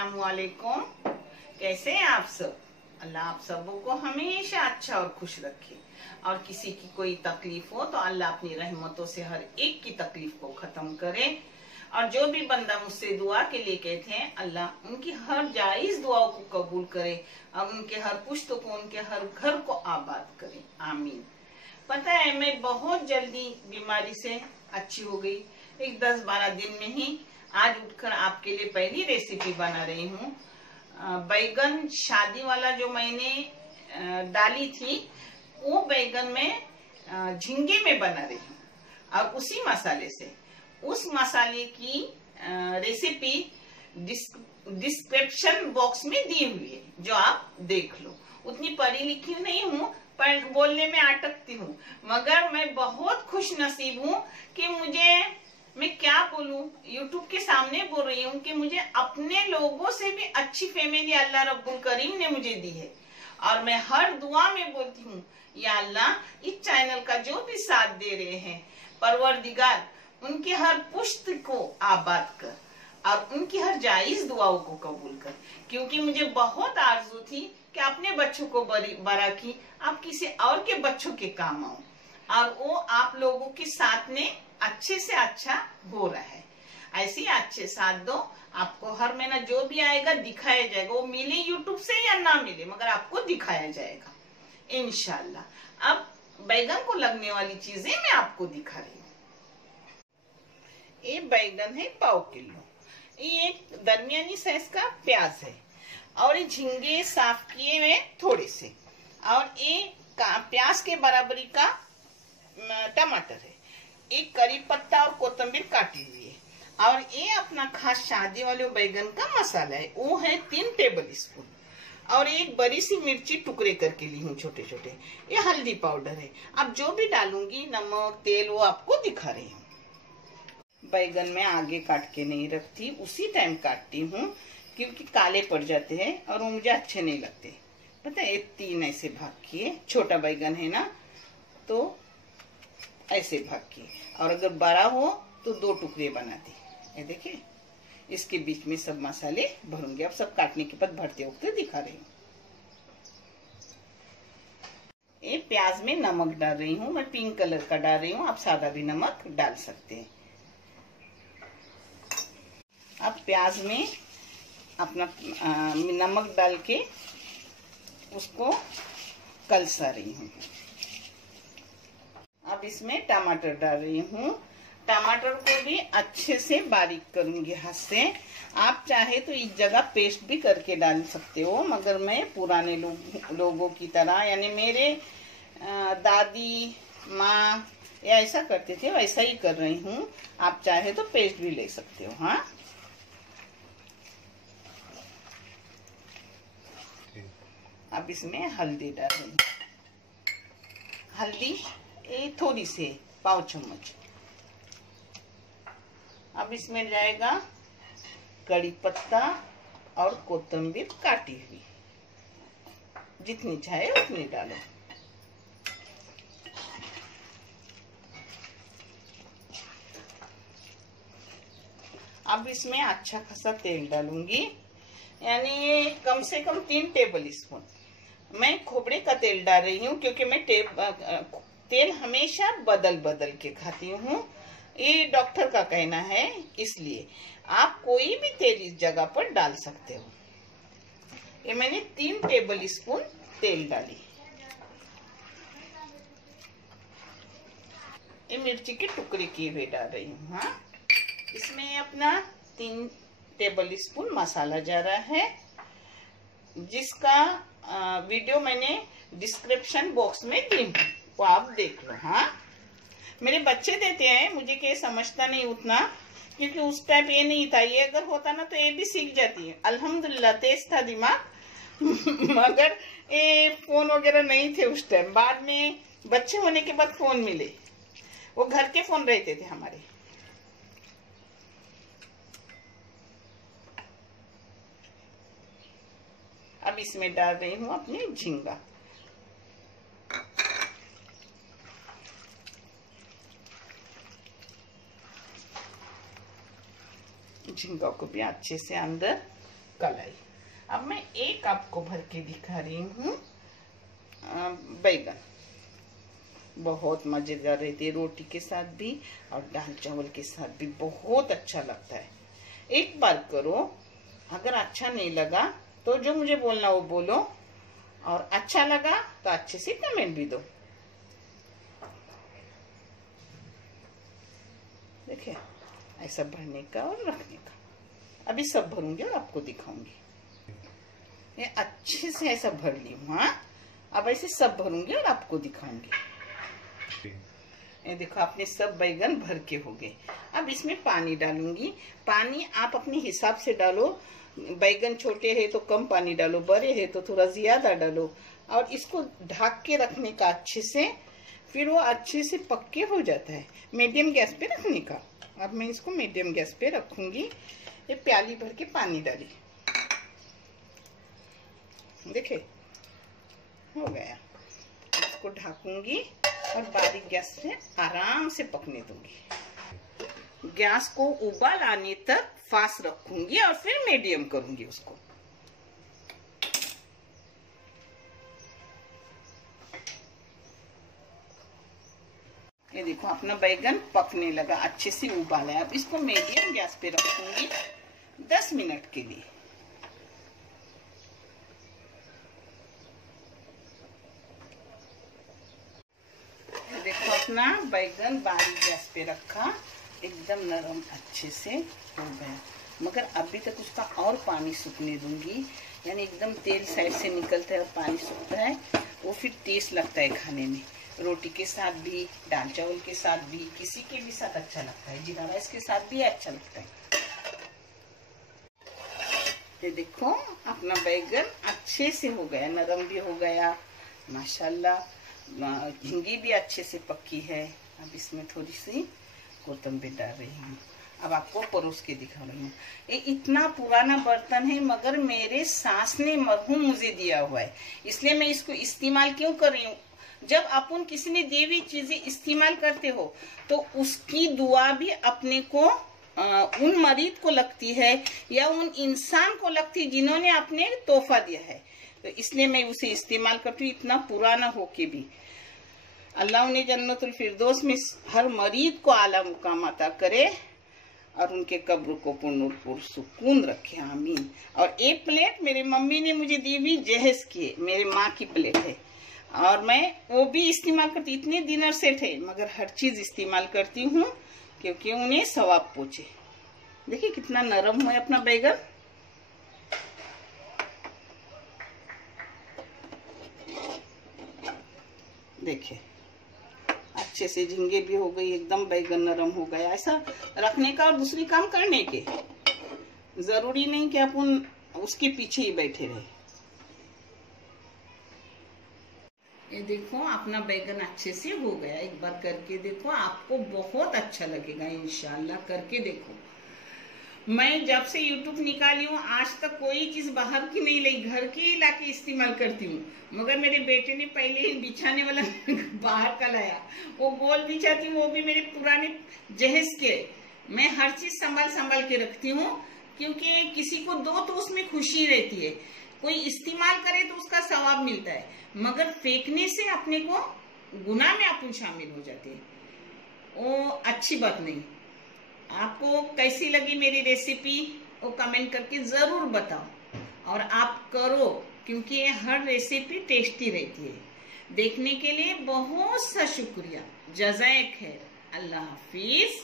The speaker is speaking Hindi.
अस्सलामुअलैकुम। कैसे हैं आप सब? अल्लाह आप सबों को हमेशा अच्छा और खुश रखे, और किसी की कोई तकलीफ हो तो अल्लाह अपनी रहमतों से हर एक की तकलीफ को खत्म करे। और जो भी बंदा मुझसे दुआ के लिए कहते हैं, अल्लाह उनकी हर जायज दुआओं को कबूल करे और उनके हर पुश्तों को, उनके हर घर को आबाद करे। आमीन। पता है, मैं बहुत जल्दी बीमारी से अच्छी हो गई, एक 10-12 दिन में ही। आज उठकर आपके लिए पहली रेसिपी बना रही हूँ। बैगन शादी वाला जो मैंने डाली थी, वो बैगन में झींगे में बना रही हूँ, और उसी मसाले से। उस मसाले की रेसिपी डिस्क्रिप्शन बॉक्स में दी हुई है, जो आप देख लो। उतनी पढ़ी लिखी नहीं हूँ, पर बोलने में अटकती हूँ, मगर मैं बहुत खुश नसीब हूँ कि मैं क्या बोलूं, यूट्यूब के सामने बोल रही हूँ कि मुझे अपने लोगों से भी अच्छी फैमिली अल्लाह रब्बुल करीम ने मुझे दी है। और मैं हर दुआ में बोलती हूँ, या अल्लाह, इस चैनल का जो भी साथ दे रहे हैं, परवरदिगार उनके हर पुश्त को आबाद कर और उनकी हर जायज दुआओं को कबूल कर। क्योंकि मुझे बहुत आरज़ू थी कि अपने बच्चों को बड़ा की आप किसी और के बच्चों के काम आऊं, और वो आप लोगों के साथ में अच्छे से अच्छा हो रहा है। ऐसे ही अच्छे साथ दो, आपको हर महीना जो भी आएगा दिखाया जाएगा। वो मिले यूट्यूब से या ना मिले, मगर आपको दिखाया जाएगा इंशाल्लाह। अब बैगन को लगने वाली चीजें मैं आपको दिखा रही हूँ। ये बैगन है 1/2 किलो। ये एक दरमियानी साइज का प्याज है, और ये झींगे साफ किए हुए थोड़े से, और ये प्याज के बराबरी का टमाटर है। एक करी पत्ता और कोतंबीर काटी हुई है, और ये अपना खास शादी वाले बैगन का मसाला है, वो है 3 टेबल स्पून। और एक बड़ी सी मिर्ची टुकड़े करके ली हूँ छोटे छोटे। ये हल्दी पाउडर है। अब जो भी डालूंगी, नमक, तेल, वो आपको दिखा रही हूँ। बैगन में आगे काट के नहीं रखती, उसी टाइम काटती हूँ, क्योंकि काले पड़ जाते हैं और वो मुझे अच्छे नहीं लगते। पता है, 3 ऐसे भाग किए। छोटा बैगन है ना, तो ऐसे भाग किए, और अगर बड़ा हो तो 2 टुकड़े बनाती। ये देखिए, इसके बीच में सब मसाले भरूंगी। अब सब काटने के बाद भरते वक्त दिखा रही हूँ। ये प्याज में नमक डाल रही हूँ, मैं पिंक कलर का डाल रही हूँ, आप सादा भी नमक डाल सकते हैं। अब प्याज में अपना नमक डाल के उसको कलसा रही हूँ। अब इसमें टमाटर डाल रही हूँ। टमाटर को भी अच्छे से बारीक करूंगी हाथ से। आप चाहे तो इस जगह पेस्ट भी करके डाल सकते हो, मगर मैं पुराने लोगों की तरह, यानी मेरे दादी माँ या ऐसा करते थे, वैसा ही कर रही हूँ। आप चाहे तो पेस्ट भी ले सकते हो। हाँ, अब इसमें हल्दी डाल रही हूँ। हल्दी ये थोड़ी सी, 1/2 चम्मच। अब इसमें जाएगा कड़ी पत्ता और कोतंबीर काटी हुई, जितनी चाहे उतनी डालो। अब इसमें अच्छा खासा तेल डालूंगी, यानी ये कम से कम 3 टेबल स्पून। मैं खोपड़े का तेल डाल रही हूँ, क्योंकि मैं तेल हमेशा बदल बदल के खाती हूँ। ये डॉक्टर का कहना है, इसलिए आप कोई भी तेल इस जगह पर डाल सकते हो। ये मैंने 3 टेबल स्पून तेल डाली। ये मिर्ची के टुकड़े किए हुए डाल रही हूँ। हाँ, इसमें अपना 3 टेबल स्पून मसाला जा रहा है, जिसका वीडियो मैंने डिस्क्रिप्शन बॉक्स में दी हूँ, वो आप देख लो। हाँ, मेरे बच्चे देते हैं, मुझे क्या समझता नहीं उतना, क्योंकि उस टाइम ये नहीं था। ये अगर होता ना तो ये भी सीख जाती है। अल्हम्दुलिल्लाह तेज था दिमाग मगर ये फोन वगैरह नहीं थे उस टाइम। बाद में बच्चे होने के बाद फोन मिले, वो घर के फोन रहते थे हमारे। अब इसमें डाल रही हूँ अपनी झींगा। झींगा को भी अच्छे से अंदर कलाई। अब मैं एक आपको भर के दिखा रही हूँ बैगन। बहुत मजेदार रहती है, रोटी के साथ भी और दाल चावल के साथ भी बहुत अच्छा लगता है। एक बार करो, अगर अच्छा नहीं लगा तो जो मुझे बोलना वो बोलो, और अच्छा लगा तो अच्छे से कमेंट भी दो। देखिए ऐसा भरने का और रखने का। अभी सब भरूंगी और आपको दिखाऊंगी। ये अच्छे से ऐसा भर ली हूँ। हाँ, अब ऐसे सब भरूंगी और आपको दिखाऊंगी। ये देखो अपने सब बैगन भर के हो गए। अब इसमें पानी डालूंगी। पानी आप अपने हिसाब से डालो। बैगन छोटे है तो कम पानी डालो, बड़े है तो थोड़ा ज्यादा डालो। और इसको ढक के रखने का अच्छे से, फिर वो अच्छे से पक्के हो जाता है। मीडियम गैस पे रखने का। अब मैं इसको मीडियम गैस पे रखूंगी। ये प्याली भर के पानी डाली, देखिए हो गया। इसको ढकूंगी और बारीक गैस से आराम से पकने दूंगी। गैस को उबाल आने तक फास्ट रखूंगी और फिर मीडियम करूंगी उसको। ये देखो अपना बैगन पकने लगा, अच्छे से उबाला है। अब इसको मीडियम गैस पे रखूंगी 10 मिनट के लिए। देखो अपना बैगन बारीक गैस पे रखा, एकदम नरम अच्छे से हो गया। मगर अभी तक उसका और पानी सूखने दूंगी, यानी एकदम तेल साइड से निकलता है और पानी सूखता है, वो फिर टेस्ट लगता है खाने में। रोटी के साथ भी, दाल चावल के साथ भी, किसी के भी साथ अच्छा लगता है। जीरा राइस के साथ भी अच्छा लगता है। ये देखो अपना बैगन अच्छे से हो गया, नरम भी हो गया माशाल्लाह। झिंगी भी अच्छे से पक्की है। अब इसमें थोड़ी सी कोतंबीर डाल रही हूँ। अब आपको परोस के दिखा रही हूँ। ये इतना पुराना बर्तन है, मगर मेरे सास ने मरहूम मुझे दिया हुआ है, इसलिए मैं इसको इस्तेमाल क्यों कर रही हूँ। जब अपन किसी ने दी हुई चीजें इस्तेमाल करते हो तो उसकी दुआ भी अपने को उन मरीज को लगती है या उन इंसान को लगती है जिन्होंने अपने तोहफा दिया है। तो इसलिए मैं उसे इस्तेमाल करती हूँ, इतना पुराना होके भी। अल्लाह उन्हें जन्नतुल फिरदौस में हर मरीज को आला मुकाम अता करे और उनके कब्र को पुर सुकून रखे, आमीन। और एक प्लेट मेरी मम्मी ने मुझे दी हुई जहेज की, मेरे माँ की प्लेट है, और मैं वो भी इस्तेमाल करती। इतने डिनर सेट है, मगर हर चीज इस्तेमाल करती हूँ क्योंकि उन्हें सवाब पहुंचे। देखिए कितना नरम है अपना बैगन। देखिए अच्छे से झींगे भी हो गई, एकदम बैगन नरम हो गया। ऐसा रखने का और दूसरी काम करने के जरूरी नहीं कि अपन उसके पीछे ही बैठे रहे। ये देखो अपना बैगन अच्छे से हो गया। एक बार करके देखो, आपको बहुत अच्छा लगेगा इंशाल्लाह। करके देखो। मैं जब से YouTube निकाली हूँ आज तक कोई चीज बाहर की नहीं लाई, घर की ही लाके इस्तेमाल करती हूँ। मगर मेरे बेटे ने पहले ही बिछाने वाला बाहर का लाया, वो गोल बिछाती हूँ, वो भी मेरे पुराने जहेज के। मैं हर चीज संभाल के रखती हूँ, क्योंकि किसी को दो तो उसमें खुशी रहती है, कोई इस्तेमाल करे तो उसका सवाब मिलता है, मगर फेंकने से अपने को गुनाह में अपन शामिल हो जाते हैं। वो अच्छी बात नहीं। आपको कैसी लगी मेरी रेसिपी वो कमेंट करके जरूर बताओ, और आप करो, क्योंकि ये हर रेसिपी टेस्टी रहती है। देखने के लिए बहुत सा शुक्रिया। जज़ाए खैर। अल्लाह हाफिज।